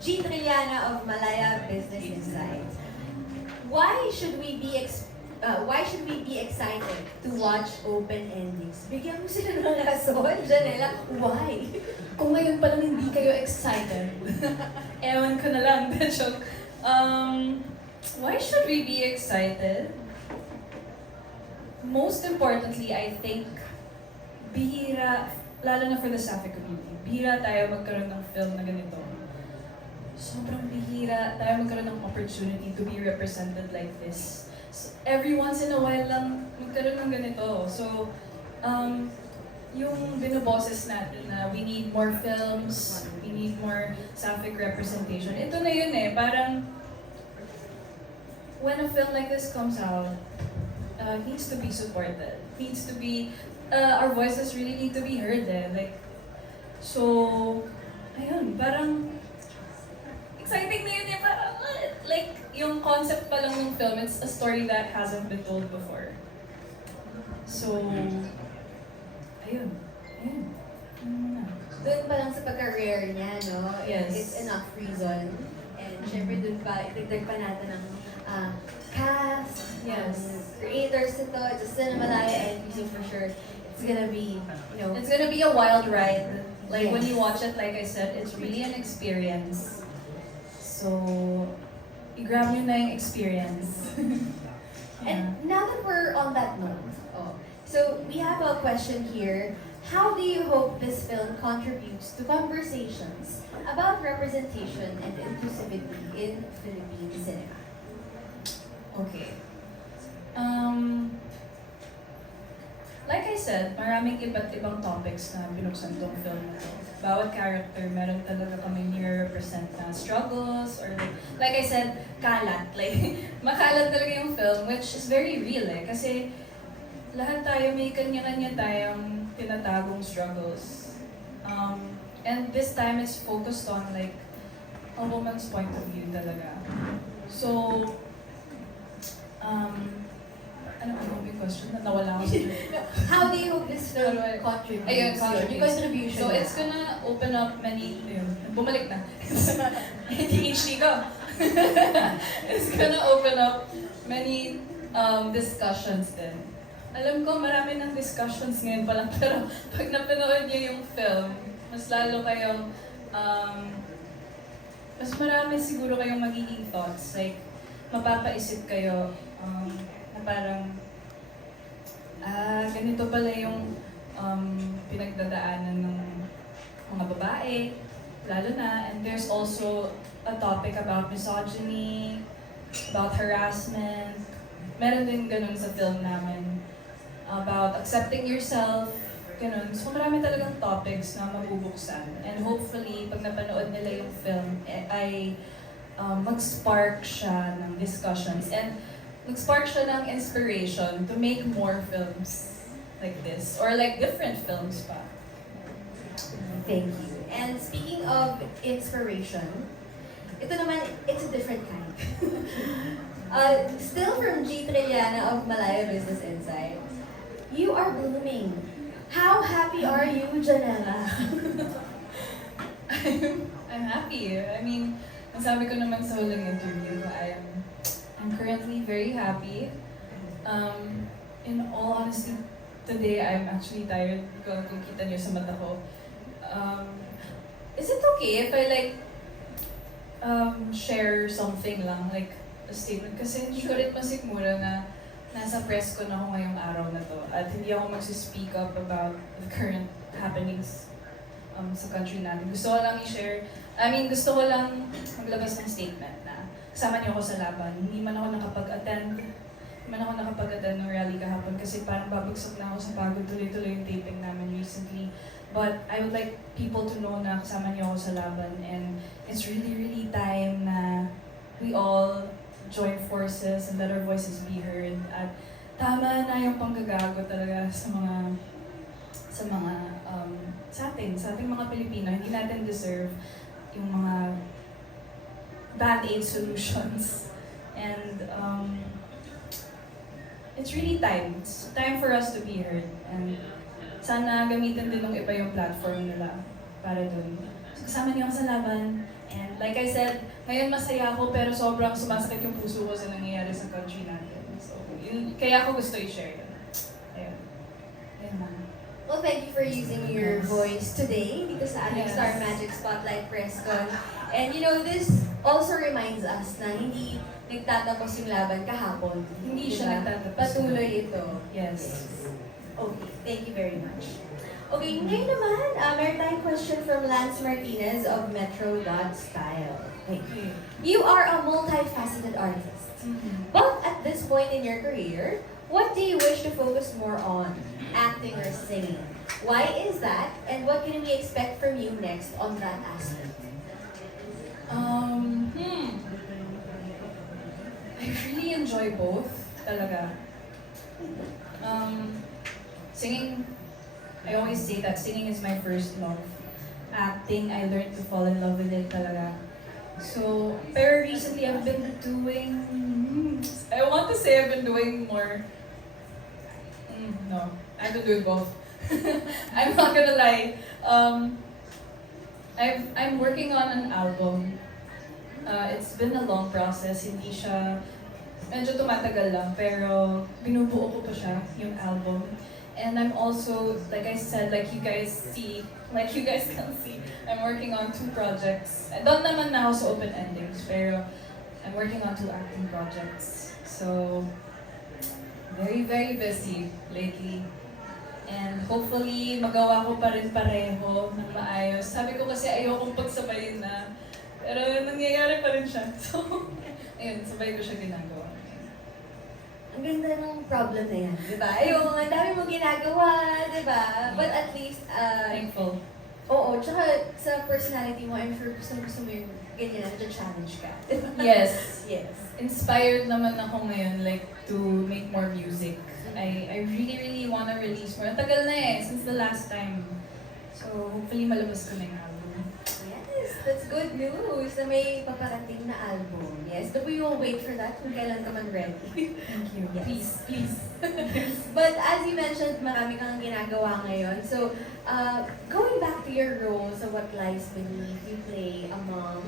G. Triana of Malaya Business Insights. Why should we be excited to watch open endings? Bigyan mo sila ng rason, Janela. Why? Kung ngayon pa lang hindi kayo excited, ewan ko na lang, joke. Why should we be excited? Most importantly, I think, bihira, lalo na for the Sapphic community, bihira tayo magkaroon ng film na ganito. Sobrang bihira tayo magkaroon ng opportunity to be represented like this. So, every once in a while lang magkaroon ng ganito. So, yung binoboses natin na we need more films, we need more Sapphic representation. Ito na yun eh, parang when a film like this comes out, needs to be supported. Needs to be, our voices really need to be heard eh. Like, so, ayun, parang exciting na yun eh, parang, like, yung concept pa lang ng film, it's a story that hasn't been told before. So, ayun. Doon pa lang sa pagka-rare niya, no? Yes. It's enough reason. And syempre doon pa, itagdag pa natin ang cast, Yes. creators ito, it's a Cinemalaya, and so for sure, it's gonna be, you know, It's gonna be a wild ride. Like, when Yes. you watch it, like I said, it's really an experience. So, i-grab nyo na yung experience. And now that we're on that note, so we have a question here. How do you hope this film contributes to conversations about representation and inclusivity in Philippine cinema? Okay. Like I said, maraming iba't ibang topics na binuksan tong film na to. Bawat character, meron talaga kami nire-represent na struggles or like I said, kalat. Like, makalat talaga yung film, which is very real eh. Kasi lahat tayo may kanya-kanya tayong tinatagong struggles. And this time it's focused on like a woman's point of view talaga. So, ano yung question? Nawala ako sa How do you hope this film Ano ba? contributes? Ayun, Yung contribution So na. it's gonna open up many, bumalik na. ADHD ko. It's gonna open up many discussions din. Alam ko marami ng discussions ngayon pa lang, pero pag napanood niyo yung film, mas lalo kayong, mas marami siguro kayong magiging thoughts. Like, mapapaisip kayo, na parang, ganito pala yung pinagdadaanan ng mga babae, lalo na. And there's also a topic about misogyny, about harassment. Meron din ganun sa film namin. About accepting yourself, ganun. So marami talagang topics na mabubuksan. And hopefully, pag napanood nila yung film, ay mag-spark siya ng discussions. And mag-spark siya ng inspiration to make more films like this. Or like different films pa. Thank you. And speaking of inspiration, ito naman, it's a different kind. Still from G. Triana of Malaya Business Insights, you are blooming. How happy are you, Janela? I'm happy. I mean, nasabi ko naman sa huling interview, I'm currently very happy. In all honesty, today I'm actually tired kung kita niyo sa mata ko. Is it okay if I like share something lang, like a statement? Kasi hindi ko rin masikmura na nasa press ko na ako ngayong araw na to at hindi ako magsispeak up about the current happenings sa country natin. Gusto ko lang i-share, gusto ko lang maglabas ng statement na kasama niyo ako sa laban. Hindi man ako nakapag-attend ng rally kahapon kasi parang babagsak na ako sa pagod, tuloy-tuloy yung taping namin recently. But I would like people to know na kasama niyo ako sa laban, and it's really, really time na we all join forces and let our voices be heard. At tama na yung panggagago talaga sa ating mga Pilipino. Hindi natin deserve yung mga band-aid solutions. And it's really time. It's time for us to be heard. And sana gamitin din ng iba yung platform nila para dun. So, kasama niyo ako sa laban, and Like I said, ngayon masaya ako pero sobrang sumasakit yung puso ko sa nangyayari sa country natin. So, yun, kaya ako gusto i-share yun. Ayun. Ayun lang. Well, thank you for using your voice today dito sa ating Yes. Star Magic Spotlight Press Con. And you know, this also reminds us na hindi nagtatapos yung laban kahapon. Hindi Diba? siya nagtatapos. Patuloy ito. Yes. Okay, thank you very much. Okay, ngayon naman, meron tayong question from Lance Martinez of Metro.style. Okay. Okay. You are a multifaceted artist. Mhm. But at this point in your career, what do you wish to focus more on? Acting or singing? Why is that? And what can we expect from you next on that aspect? Um, hmm. I really enjoy both, talaga. Singing, I always say that singing is my first love. Acting, I learned to fall in love with it talaga. So, pero recently I've been doing, I want to say I've been doing more, no, I've been doing both. I'm not gonna lie. I'm working on an album. It's been a long process, hindi siya, medyo tumatagal lang, pero binubuo ko pa siya, yung album. And I'm also, like I said, like you guys can see, I'm working on 2 projects. Doon naman na ako sa open endings, pero I'm working on 2 acting projects. So, very, very busy lately. And hopefully, magawa ko pa rin pareho ng maayos. Sabi ko kasi ayokong pagsabayin na, pero nangyayari pa rin siya. So, ayun, sabay ko siya ginagawa. Ang ganda ng problem na yan, di ba? Yung ang dami mong ginagawa, di ba? But at least, Thankful. oo, tsaka sa personality mo, I'm sure gusto mo yung ganyan, challenge ka. Yes. Yes. Inspired naman ako ngayon, like, to make more music. I really wanna release more. Ang tagal na eh, since the last time. So, hopefully malabas ko na yung album. Yes, that's good news na may paparating na album. Yes, but we will wait for that kung kailan ka man ready. Thank you. Yes. Please. But as you mentioned, marami kang ginagawa ngayon. So, going back to your role sa What Lies Beneath, you play a mom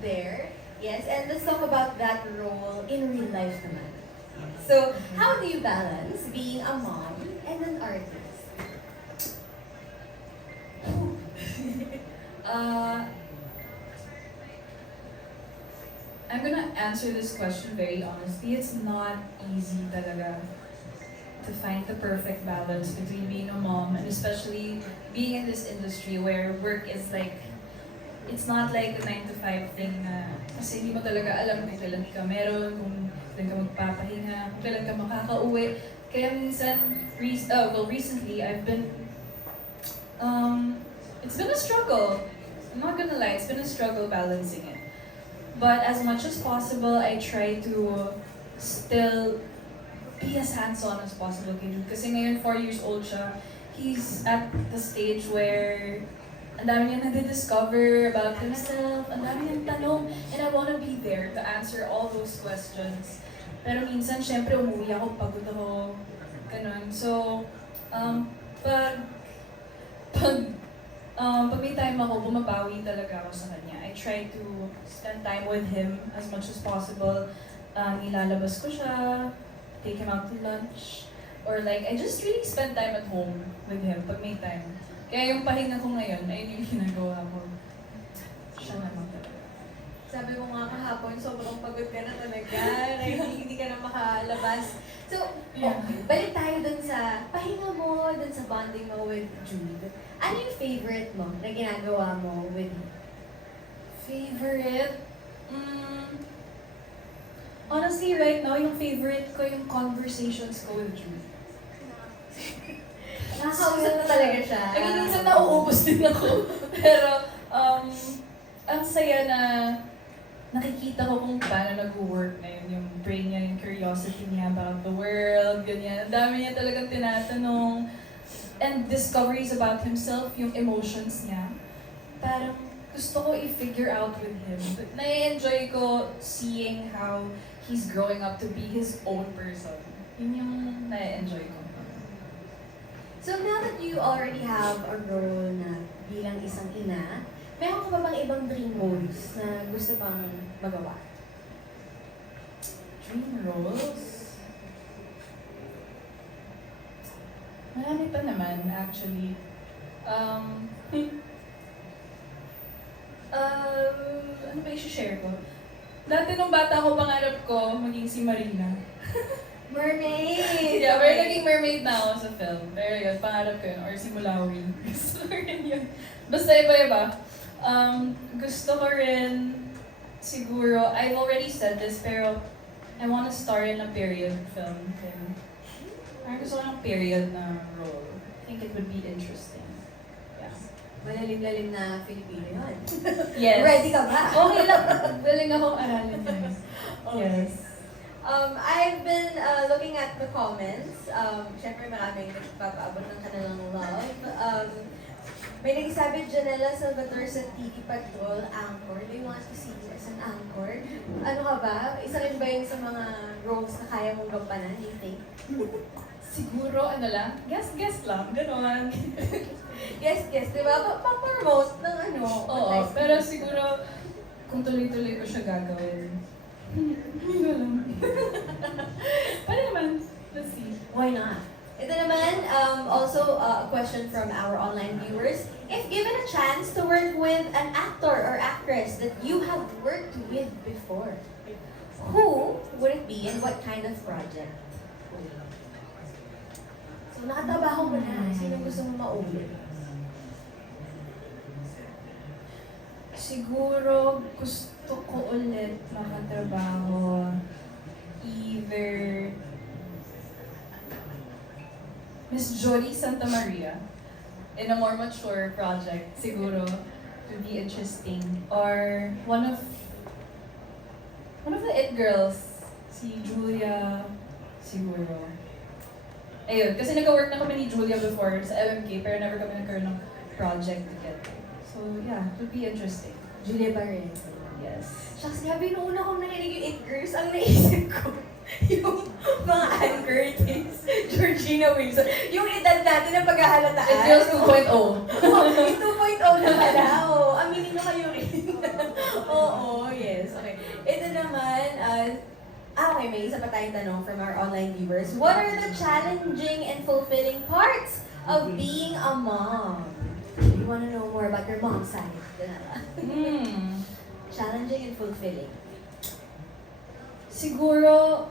there. Yes, and let's talk about that role in real life naman. So, how do you balance being a mom and an artist? I'm gonna answer this question very honestly. It's not easy talaga to find the perfect balance between being a mom and especially being in this industry where work is like, it's not like a 9 to 5 thing na kasi hindi mo talaga alam kung kailan ka meron, kung kailan ka magpapahinga, kung kailan ka makakauwi. Kaya minsan, recently, I've been, it's been a struggle. I'm not gonna lie, it's been a struggle balancing it. But as much as possible, I try to still be as hands-on as possible kay Jude. Kasi ngayon, 4 years old siya. He's at the stage where ang dami niya nade-discover about himself, ang dami niyang tanong, and I wanna be there to answer all those questions. Pero minsan, syempre, umuwi ako, pagod ako, ganun. So, pag may time ako, bumabawi talaga ako sa kanya. I try to spend time with him as much as possible. Nilalabas ko siya, take him out to lunch, or like, I just really spend time at home with him pag may time. Kaya yung pahinga ko ngayon, ayun yung ginagawa ko. Siya naman talaga. Sabi mo nga kahapon, sobrang pagod ka na talaga, na hindi ka na makalabas. So, Yeah. okay, balik tayo dun sa pahinga mo, dun sa bonding mo with Jude. Ano yung favorite mo na ginagawa mo with him? Favorite? Honestly, right now, yung favorite ko yung conversations ko with Jude. Nakakausap mo talaga siya. I mean, minsan nauubos din ako. Pero, ang saya na nakikita ko kung paano nag-work ngayon yung brain niya, yung curiosity niya about the world, ganyan. Ang dami niya talagang tinatanong. And discoveries about himself, yung emotions niya. Parang gusto ko i-figure out with him. But nai-enjoy ko seeing how he's growing up to be his own person. Yun yung nai-enjoy ko. So now that you already have a role na bilang isang ina, Meron ka ba bang ibang dream roles na gusto pang magawa? Dream roles? Marami pa naman, actually. Ano ba i-share ko? Dati nung bata ko, pangarap ko maging si Marina. Mermaid! Yeah, pero naging mermaid na ako sa film. Pero yun, pangarap ko yun. Or si Mulawi. Gusto ko rin yun. Basta iba-iba. Gusto ko rin, siguro, I've already said this, pero I want to star in a period film. Then, parang gusto ko ng period na role. I think it would be interesting. Yeah. Malalim-lalim na Filipino yun. Yes. Ready ka ba? Okay lang. Galing akong aralin yun. Yes. I've been looking at the comments. Siyempre maraming nagpapaabot ng kanilang love. May nagsabi, Janela Salvador sa TV Patrol, anchor. Do you want to see you as an anchor? Ano ka ba? Isa rin ba yun sa mga roles na kaya mong gampanan, you think? Siguro, ano lang, guess lang, gano'n. Yes, di ba? Pa-promote ng ano. Oo, pero siguro, kung tuloy-tuloy ko siya gagawin. Hindi ko alam. Paano naman? Let's see. Why not? Ito naman, also a question from our online viewers. If given a chance to work with an actor or actress that you have worked with before, who would it be and what kind of project? So, nakatabaho mo na. Sino gusto mo mauli? Siguro, gusto ko ulit makatrabaho either Miss Jolie Santa Maria in a more mature project, siguro, to be interesting. Or one of the It Girls, si Julia, siguro. Ayun, kasi nag-work na kami ni Julia before sa LMK, pero never kami nagkaroon ng project together. So yeah, it would be interesting. Julia Barreto. Yes. Shucks, grabe, nung una kong narinig yung It Girls, ang naisip ko, yung mga Ann Curtis, Georgina Wilson, yung edad natin na paghahalataan. It Girls 2.0. Yung 2.0 na pala, oh. Aminin na kayo rin. Oo, yes. Okay. Ito naman, okay, may isa pa tayong tanong from our online viewers. What are the challenging and fulfilling parts of being a mom? You want to know more about your mom side? Challenging and fulfilling. Siguro,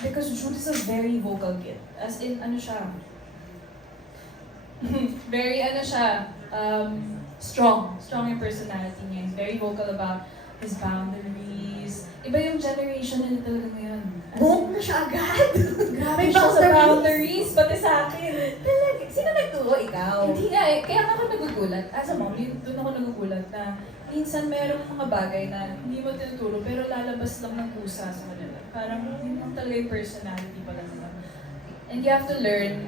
because Jude is a very vocal kid. As in, ano siya? Very, ano siya? Strong. Strong yung personality niya. He's very vocal about his boundaries. Iba yung generation nila talaga ngayon. Book na siya agad! Grabe May siya sa boundaries. boundaries, pati sa akin. Talaga? Sino nagturo? Ikaw? Hindi nga eh. Kaya nga ako nagugulat. As a mom, doon ako nagugulat na minsan merong mga bagay na hindi mo tinuturo pero lalabas lang ng pusa sa kanila. Parang yun lang talaga yung personality pala nila. And you have to learn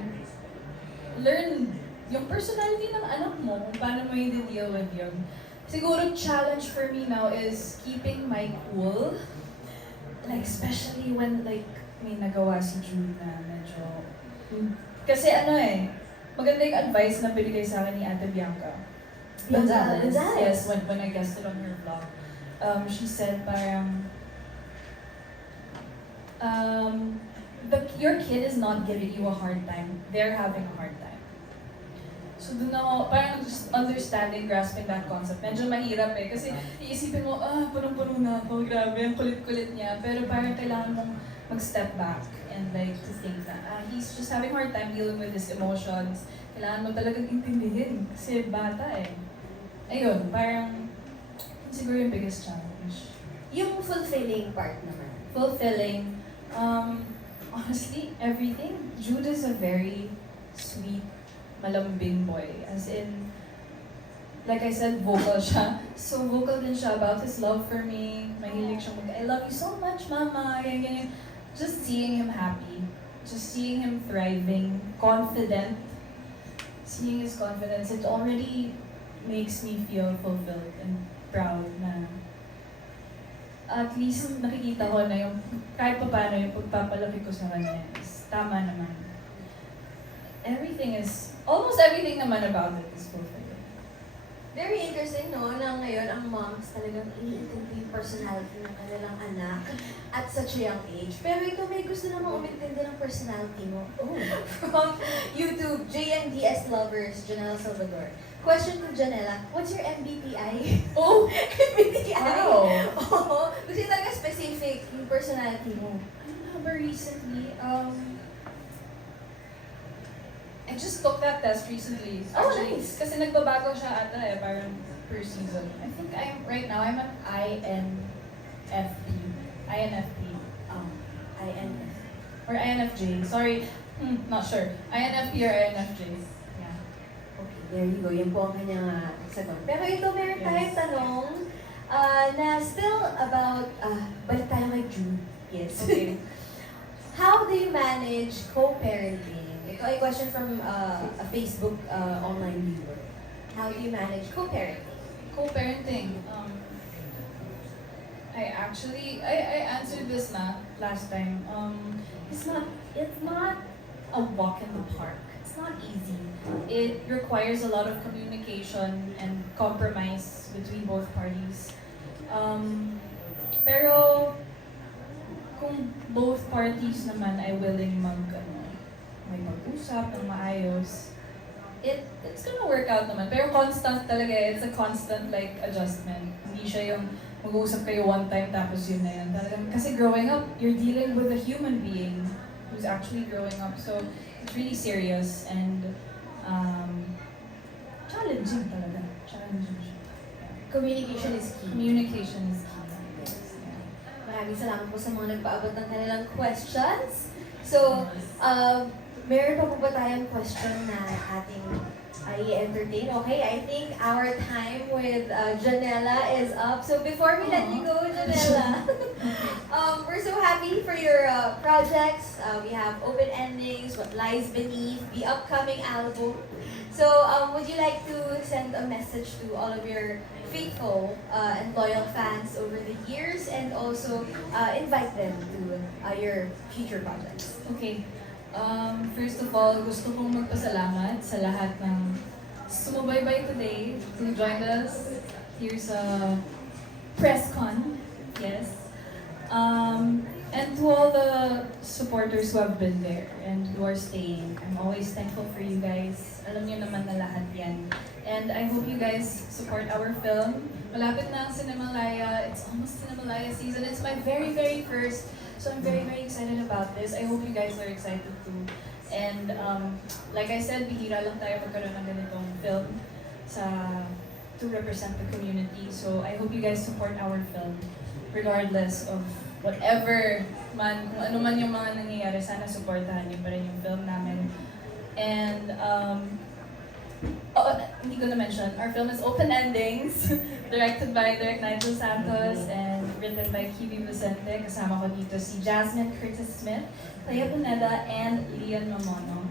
yung personality ng anak mo, kung paano mo i-deal with yun. Siguro challenge for me now is keeping my cool. Like, especially when like may nagawa si Jude na medyo... Kasi ano eh, maganda yung advice na binigay sa akin ni Ate Bianca. Gonzalez. Yes, when I guested on her vlog. She said parang, your kid is not giving you a hard time. They're having a hard time. So dun ako, parang just understanding, grasping that concept. Medyo mahirap eh. Kasi iisipin mo, punong-puno na ako, grabe, ang kulit-kulit niya. Pero parang kailangan mong mag-step back and like to think na, he's just having a hard time dealing with his emotions. Kailangan mo talagang intindihin kasi bata eh. Ayun, parang siguro yung biggest challenge. Yung fulfilling part naman. Fulfilling, honestly, everything. Jude is a very sweet, malambing boy. As in, like I said, vocal siya. So vocal din siya about his love for me. Mahilig siya mag, I love you so much, mama. Ganyan. Just seeing him happy. Just seeing him thriving, confident. Seeing his confidence, it already makes me feel fulfilled and proud na at least nakikita ko na yung kahit pa paano yung pagpapalaki ko sa kanya is tama naman. Almost everything naman about it is fulfilling. Very interesting, no? Na ngayon, ang moms talagang iniintindi yung personality ng kanilang anak at such a young age. Pero ikaw may gusto namang umintindi ng personality mo. Oh. From YouTube, JNDS Lovers, Janela Salvador. Question to Janela, what's your MBTI? Oh! MBTI? Wow! Oo. Gusto yung talaga specific yung personality mo. But recently, I just took that test recently. Oh, Actually, nice. kasi nagbabago siya ata parang per season. I think right now I'm an INFP. INFP. INF. Or INFJ. Sorry, not sure. INFP or INFJ. Yeah. Okay, there you go. Yan po ang kanyang sagot. Pero ito, meron Yes. tayong tanong na still about, balik tayo kay Jude. Yes. Okay. How do you manage co-parenting? Ito ay question from a Facebook online viewer. How do you manage co-parenting? Co-parenting. I answered this na last time. It's not a walk in the park. It's not easy. It requires a lot of communication and compromise between both parties. Pero kung both parties naman ay willing may mag-usap ng maayos, it's gonna work out naman. Pero constant talaga, it's a constant like adjustment. Hindi siya yung mag-uusap kayo one time tapos yun na yun. Talagang, kasi growing up, you're dealing with a human being who's actually growing up. So, it's really serious and challenging talaga. Challenging siya. Communication is key. Communication is key. Maraming salamat po sa mga nagpaabot ng kanilang questions. So, meron pa po ba tayong question na ating i-entertain? Okay, I think our time with Janela is up. So before we let you go, Janela, we're so happy for your projects. We have Open Endings, What Lies Beneath, the upcoming album. So would you like to send a message to all of your faithful and loyal fans over the years and also invite them to your future projects? Okay. First of all, gusto kong magpasalamat sa lahat ng sumubaybay today who joined us here sa press con. Yes. And to all the supporters who have been there and who are staying. I'm always thankful for you guys. Alam niyo naman na lahat yan. And I hope you guys support our film. Malapit na ang Cinemalaya. It's almost Cinemalaya season. It's my very, very first. So I'm very, very excited about this. I hope you guys are excited too. And like I said, bihira lang tayo magkaroon ng ganitong film to represent the community. So I hope you guys support our film regardless of whatever man, kung ano man yung mga nangyayari, sana supportahan niyo pa rin yung film namin. And hindi ko na-mention, our film is Open Endings, directed by Direk Nigel Santos and written by Kiwi Vicente. Kasama ko dito si Jasmine Curtis Smith, Clea Pineda, and Lian Mamonong.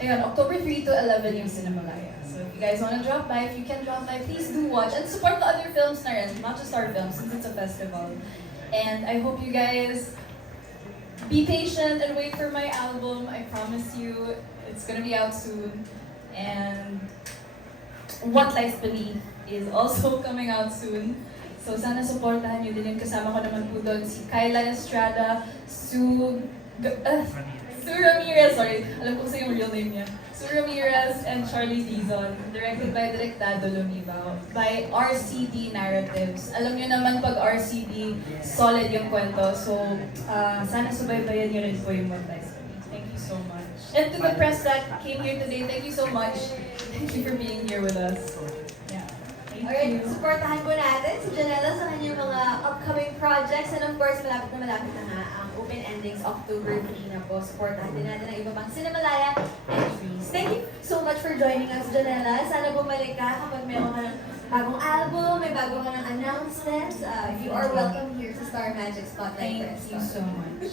Ayun, October 3 to 11 yung Cinemalaya. So if you guys wanna drop by, if you can drop by, please do watch. And support the other films na rin, not just our films, since it's a festival. And I hope you guys be patient and wait for my album. I promise you, it's gonna be out soon. And What Lies Beneath is also coming out soon. So sana supportahan nyo din yun. Kasama ko naman po doon si Kyla Estrada, Sue Ramirez, sorry. Alam ko kasi yung real name niya. Sue Ramirez and Charlie Dizon. Directed by Direk Dado Lumibao. By RCD Narratives. Alam nyo naman pag RCD, solid yung kwento. So sana subaybayan nyo rin po yung What Lies Beneath. Thank you so much. And to the press that came here today, thank you so much. Thank you for being here with us. Yeah. Thank Alright, you. supportahan po natin si Janela sa kanyang mga upcoming projects. And of course, malapit na nga ang Open Endings, October 3 na po. Supportahan din natin ang iba pang Cinemalaya entries. Thank you so much for joining us, Janela. Sana bumalik ka kapag meron ka ng bagong album, may bago ka ng announcements. You are welcome here sa Star Magic Spotlight Thank Press. you so much.